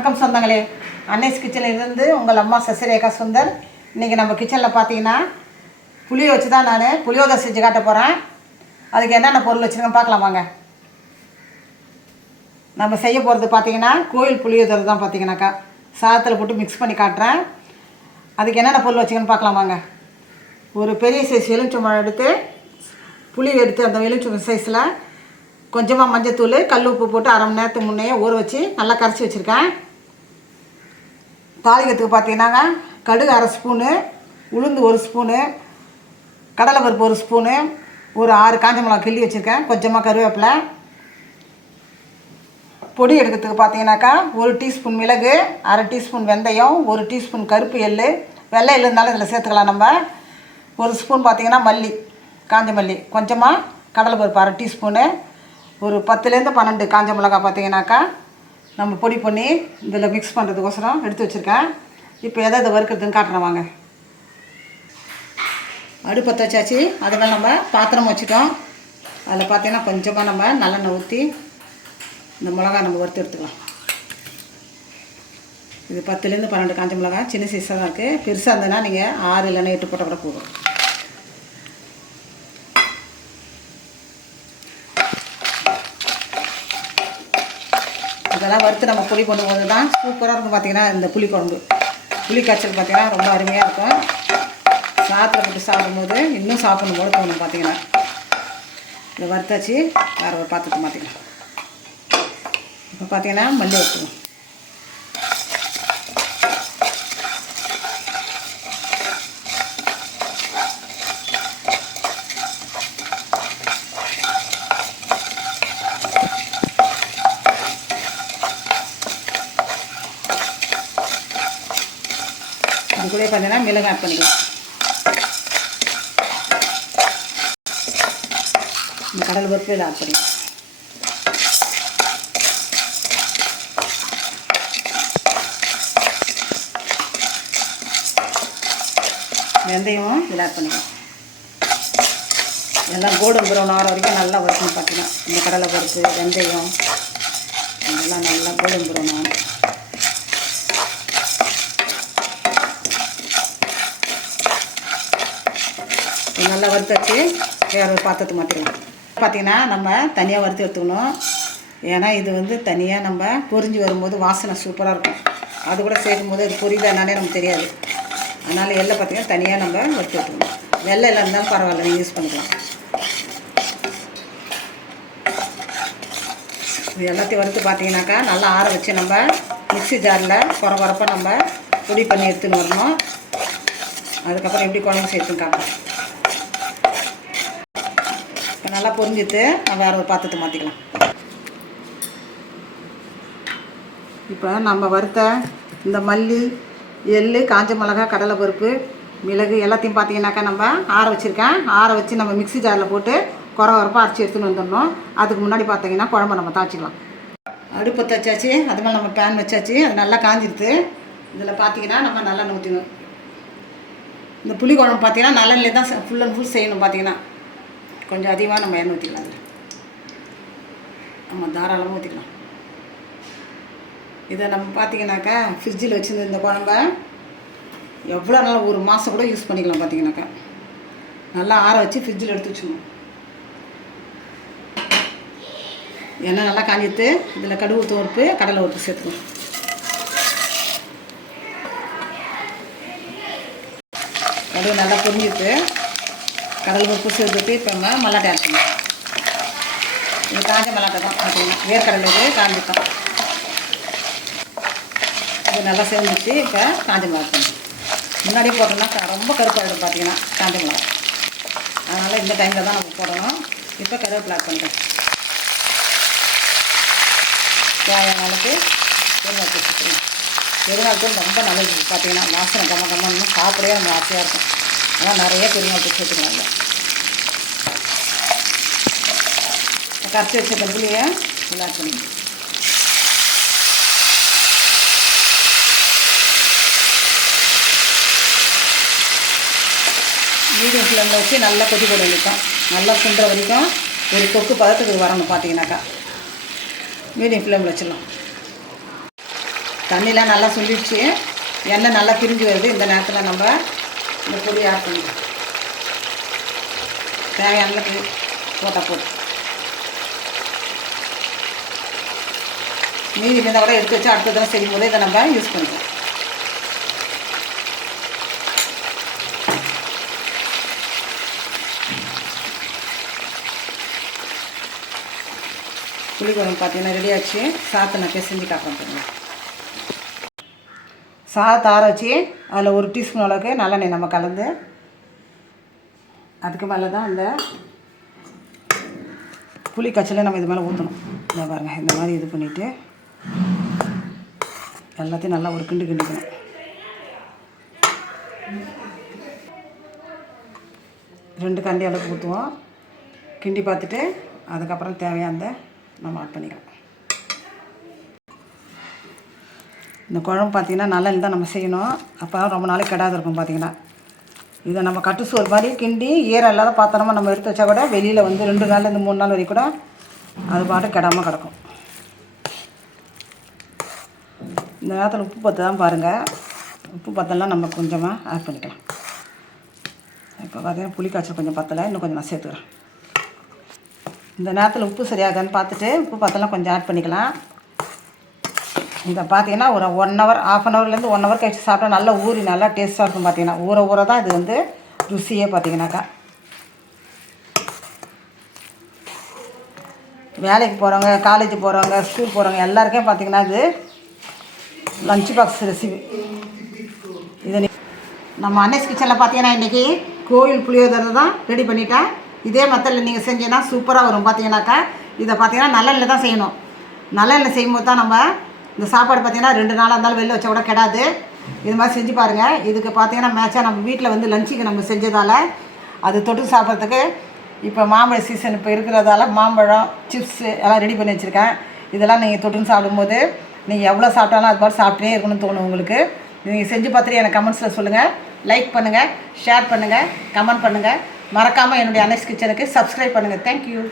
வணக்கம் சொந்தங்களே. அன்னைஸ் கிச்சனில் இருந்து உங்கள் அம்மா சசிரேகா சுந்தர். இன்றைக்கி நம்ம கிச்சனில் பார்த்தீங்கன்னா புளியை வச்சு தான் நான் புளியோதரை செஞ்சு காட்ட போகிறேன் அதுக்கு என்னென்ன பொருள் வச்சுருக்கேன் பார்க்கலாம் வாங்க. நம்ம செய்ய போகிறது பார்த்தீங்கன்னா கோயில் புளியோதரை தான் பார்த்தீங்கன்னாக்கா. சாதத்தில் போட்டு மிக்ஸ் பண்ணி காட்டுறேன். அதுக்கு என்னென்ன பொருள் வச்சுக்கன்னு பார்க்கலாம் வாங்க. ஒரு பெரிய சைஸ் எலுமிச்சம்பழம் எடுத்து புளி எடுத்து அந்த எலுமிச்சம்பழம் சைஸில் கொஞ்சமாக மஞ்சத்தூள் கல் உப்பு போட்டு அரை மணி நேரத்துக்கு முன்னையே ஊற வச்சு நல்லா கரைச்சி வச்சுருக்கேன். தாளிக்கிறதுக்கு பார்த்தீங்கன்னாங்க கடுகு அரை ஸ்பூனு உளுந்து ஒரு ஸ்பூனு கடலைப்பருப்பு ஒரு ஸ்பூனு ஒரு ஆறு காஞ்ச மிளகா கிள்ளி வச்சுருக்கேன். கொஞ்சமாக கருவேப்பிலை. பொடி எடுக்கிறதுக்கு பார்த்தீங்கன்னாக்கா ஒரு டீஸ்பூன் மிளகு அரை டீஸ்பூன் வெந்தயம் ஒரு டீஸ்பூன் கருப்பு எள்ளு. வெள்ளை எள்ளு இருந்தாலும் இதில் சேர்த்துக்கலாம் நம்ம. ஒரு ஸ்பூன் பார்த்தீங்கன்னா மல்லி காஞ்ச மல்லி. கொஞ்சமாக கடலைப்பருப்பு அரை டீஸ்பூனு. ஒரு பத்துலேருந்து பன்னெண்டு காஞ்ச மிளகா பார்த்தீங்கன்னாக்கா நம்ம பொடி பண்ணி இதில் மிக்ஸ் பண்ணுறதுக்கோசரம் எடுத்து வச்சுருக்கேன். இப்போ எதை இதை வறுக்கிறதுன்னு காட்டுறேன் வாங்க. அடுப்பத்தை வச்சாச்சு. அது நம்ம பாத்திரம் வச்சுட்டோம். அதில் பார்த்தீங்கன்னா கொஞ்சமாக நம்ம நல்லெண்ணெய் ஊற்றி இந்த மிளகா நம்ம வறுத்து எடுத்துக்கலாம். இது பத்துலேருந்து பன்னெண்டு காஞ்ச மிளகா சின்ன சைஸாக தான் இருக்குது பெருசாக இருந்ததுன்னா நீங்கள் ஆறு இல்லைன்னா எட்டு போட்டால் கூட போதும். இதெல்லாம் வறுத்து நம்ம புளி கொண்டு போது தான் சூப்பராக இருக்கும் பார்த்திங்கன்னா இந்த புளி குழம்பு புளி காய்ச்சல் பார்த்திங்கன்னா ரொம்ப அருமையாக இருக்கும். சாத்தில் போட்டு சாப்பிடும்போது இன்னும் சாப்பிடும் போது தோணும் பார்த்தீங்கன்னா இதை வறுத்தாச்சு வேறு ஒரு பாத்திரத்தை மாற்றிக்கலாம் இப்போ பார்த்தீங்கன்னா மல்லி வச்சுக்கணும் இது கூட பார்த்தீங்கன்னா மிளகாய் ஆட் பண்ணிக்கலாம். இந்த கடல் பருப்பு இதை ஆட் பண்ணிக்கலாம். வெந்தயமும் இதில் ஆட் பண்ணிக்கலாம். எல்லாம் கோல்டன் ப்ரௌன் ஆகிற வரைக்கும் நல்லா வறுக்கணும் பார்த்தீங்கன்னா. இந்த கடலை பருப்பு வெந்தயம் இதெல்லாம் நல்லா கோல்டன் ப்ரௌன் ஆகும் நல்லா வறுத்தாச்சு. வேற ஒரு பாத்திரத்தை மாற்றிக்கலாம் பார்த்திங்கன்னா நம்ம தனியாக வறுத்து எடுத்துக்கணும். ஏன்னா இது வந்து தனியாக நம்ம பொரிஞ்சு வரும்போது வாசனை சூப்பராக இருக்கும். அது கூட சேர்க்கும்போது அது பொரியுதா என்னன்னே நமக்கு தெரியாது. அதனால் எல்லாம் பார்த்தீங்கன்னா தனியாக நம்ம வறுத்து எடுத்துக்கணும். வெள்ளை எல்லாம் இருந்தாலும் பரவாயில்ல நீங்கள் யூஸ் பண்ணிக்கலாம். இது எல்லாத்தையும் வறுத்து பார்த்தீங்கன்னாக்கா நல்லா ஆற வச்சு நம்ம மிக்ஸி ஜாரில் குறை குறப்பாக நம்ம பொடி பண்ணி எடுத்துன்னு வரணும். அதுக்கப்புறம் எப்படி குழம்பு சேர்த்துன்னு இப்போ நல்லா பொரிஞ்சிட்டு நம்ம வேறு ஒரு பாத்திரத்தை மாற்றிக்கலாம் இப்போ நம்ம வறுத்த இந்த மல்லி எள் காஞ்ச மிளகா கடலை பருப்பு மிளகு எல்லாத்தையும் பார்த்தீங்கன்னாக்கா நம்ம ஆற வச்சுருக்கேன். ஆற வச்சு நம்ம மிக்ஸி ஜாரில் போட்டு குறை குறப்பாக அரைச்சி எடுத்துன்னு வந்துடணும். அதுக்கு முன்னாடி பார்த்தீங்கன்னா குழம்பு நம்ம தாச்சிக்கலாம் அடுப்பு தச்சாச்சு அது மேலே நம்ம பேன் வச்சாச்சு அது நல்லா காஞ்சிடுது இதில் பார்த்தீங்கன்னா நம்ம நல்லெண்ணெய் ஊற்றிக்கணும் இந்த புளி குழம்பு பார்த்தீங்கன்னா நல்லெண்ணெய் தான் ஃபுல் அண்ட் ஃபுல் செய்யணும் பார்த்தீங்கன்னா கொஞ்சம் அதிகமாக நம்ம எண்ணெய் ஊற்றிக்கலாம் அதில் நம்ம தாராளமாக ஊற்றிக்கலாம் இதை நம்ம பார்த்தீங்கன்னாக்கா ஃப்ரிட்ஜில் வச்சுருந்த இந்த குழம்ப எவ்வளோ நாள் ஒரு மாதம் கூட யூஸ் பண்ணிக்கலாம் பார்த்தீங்கன்னாக்கா. நல்லா ஆற வச்சு ஃப்ரிட்ஜில் எடுத்து வச்சுக்கணும் எண்ணெய் நல்லா காஞ்சிட்டு இதில் கடுகு தோர்ப்பு கடலை உறுப்பு சேர்த்துக்கணும் கடுகு நல்லா பொரிஞ்சிட்டு கடல் பருப்பு சேர்த்துட்டு இப்போ நம்ம மல்லாட்டை அரைச்சிக்கலாம் இது காஞ்ச மல்லாட்டை தான். பார்த்தீங்கன்னா வேர்க்கடலை இது காஞ்சிட்டோம் இது நல்லா சேர்ந்துச்சு இப்போ காஞ்ச மிளகா பண்ணணும் முன்னாடியே போட்டோம்னா ரொம்ப கருப்பாயிடும் பார்த்தீங்கன்னா காஞ்ச மிளகா அதனால் இந்த டைமில் தான் நம்ம போடணும். இப்போ கருவேப்பிலை ஆட் பண்ணுறோம் தேவையான அளவுக்கு பெருங்காய் வச்சுக்கலாம் பெருங்காய் தூள் ரொம்ப நல்லது. பார்த்தீங்கன்னா வாசனை கம்ம கம்மன்னு சாப்பிடவே நம்ம ஆசையாக இருக்கும். ஆனால் நிறைய பெருங்காய் தூள் சேர்த்துக்கலாம் கரைச்சி வச்ச புளியை நல்லா பண்ணிக்கணும் மீடியம் ஃப்ளேமில் வச்சு நல்லா கொதி போட வரைக்கும் நல்லா சுண்டுற வரைக்கும் ஒரு கொக்கு பதத்துக்கு வரணும் பார்த்தீங்கன்னாக்கா மீடியம் ஃப்ளேமில் வச்சிடலாம். தண்ணிலாம் நல்லா சுண்டிடுச்சு. எண்ணெய் நல்லா பிரிஞ்சு வருது. இந்த நேரத்தில் நம்ம இந்த பொடி ஆட் பண்ணிக்கலாம் தேவையானது போட்டால் போதும். மீதி இருந்தால் கூட எடுத்து வச்சு அடுத்த தடவை செய்யும் போது இதை நம்ம யூஸ் பண்ணிக்கலாம். புளிக்குழம்பு பார்த்தீங்கன்னா ரெடி ஆச்சு. சாத்தை நான் பிசைஞ்சு காப்பேன் பாருங்க. சாதத்தை ஆற வச்சு அதில் ஒரு டீஸ்பூன் அளவுக்கு நல்லெண்ணெய் நம்ம கலந்து அதுக்கு மேலே தான் அந்த புளி கச்சலை நம்ம இது மேலே ஊற்றணும். இதை பாருங்கள் இந்த மாதிரி இது பண்ணிவிட்டு எல்லாத்தையும் நல்லா ஒரு கிண்டு கிண்டிக்கணும் ரெண்டு கண்டி அளவுக்கு ஊற்றுவோம். கிண்டி பார்த்துட்டு அதுக்கப்புறம் தேவையான நம்ம ஆட் பண்ணிக்கலாம். இந்த குழம்பு பார்த்திங்கன்னா நல்லெண்ணெய் தான் நம்ம செய்யணும். அப்போ ரொம்ப நாளைக்கு கெடாது இருக்கும் பார்த்திங்கன்னா இதை நம்ம கட்டு சோறு மாதிரி கிண்டி ஈரம் இல்லாத பாத்திரமாக நம்ம எடுத்து வச்சா கூட வெளியில் வந்து ரெண்டு நாள்லேருந்து மூணு நாள் வரைக்கும் கூட அது பாட்டு கெடாமல் கிடக்கும். இந்த நேரத்தில் உப்பு பத்து தான் பாருங்கள் உப்பு பத்தெல்லாம் நம்ம கொஞ்சமாக ஆட் பண்ணிக்கலாம். இப்போ பார்த்தீங்கன்னா புளி காய்ச்சல் கொஞ்சம் பத்தலை இன்னும் கொஞ்சம் நான் சேர்த்துக்கிறேன். இந்த நேரத்தில் உப்பு சரியாகான்னு பார்த்துட்டு உப்பு பத்தெல்லாம் கொஞ்சம் ஆட் பண்ணிக்கலாம். இதை பார்த்தீங்கன்னா ஒரு ஒன் ஹவர் ஆஃப் அன் ஹவர்லேருந்து ஒன் ஹவர் கழிச்சு சாப்பிட்டா நல்லா ஊறி நல்லா டேஸ்ட்டாக இருக்கும் பார்த்தீங்கன்னா ஊற ஊற தான் இது வந்து ருசியே பார்த்தீங்கன்னாக்கா வேலைக்கு போகிறவங்க காலேஜ் போகிறவங்க ஸ்கூல் போகிறவங்க எல்லாருக்கும் பார்த்தீங்கன்னா இது லஞ்ச் பாக்ஸ் ரெசிபி இதை நம்ம அன்னஸ் கிச்சனில் பார்த்தீங்கன்னா இன்றைக்கி கோவில் புளியோதரை தான் ரெடி பண்ணிட்டேன் இதே மெத்தடில் நீங்கள் செஞ்சீங்கன்னா சூப்பராக வரும் பார்த்தீங்கன்னாக்கா இதை பார்த்தீங்கன்னா நல்லெண்ணெய் தான் செய்யணும். நல்லெண்ணெய் செய்யும்போது தான் நம்ம இந்த சாப்பாடு பார்த்தீங்கன்னா ரெண்டு நாளாக இருந்தாலும் வெளில வச்சா கூட கெடாது. இது மாதிரி செஞ்சு பாருங்கள் இதுக்கு பார்த்தீங்கன்னா மேட்சாக நம்ம வீட்டில் வந்து லஞ்சுக்கு நம்ம செஞ்சதால் அது தொட்டு சாப்பிட்றதுக்கு இப்போ மாம்பழ சீசன் இப்போ இருக்கிறதால மாம்பழம் சிப்ஸு எல்லாம் ரெடி பண்ணி வச்சுருக்கேன். இதெல்லாம் நீங்கள் தொட்டுன்னு சாப்பிடும்போது நீங்கள் எவ்வளோ சாப்பிட்டாலும் அது மாதிரி சாப்பிட்டே இருக்கணும்னு தோணும் உங்களுக்கு. நீங்கள் செஞ்சு பார்த்துட்டு எனக்கு கமெண்ட்ஸில் சொல்லுங்கள் லைக் பண்ணுங்கள் ஷேர் பண்ணுங்கள் கமெண்ட் பண்ணுங்கள் மறக்காமல் என்னுடைய அனெக்ஸ் கிச்சனுக்கு சப்ஸ்கிரைப் பண்ணுங்கள் தேங்க்யூ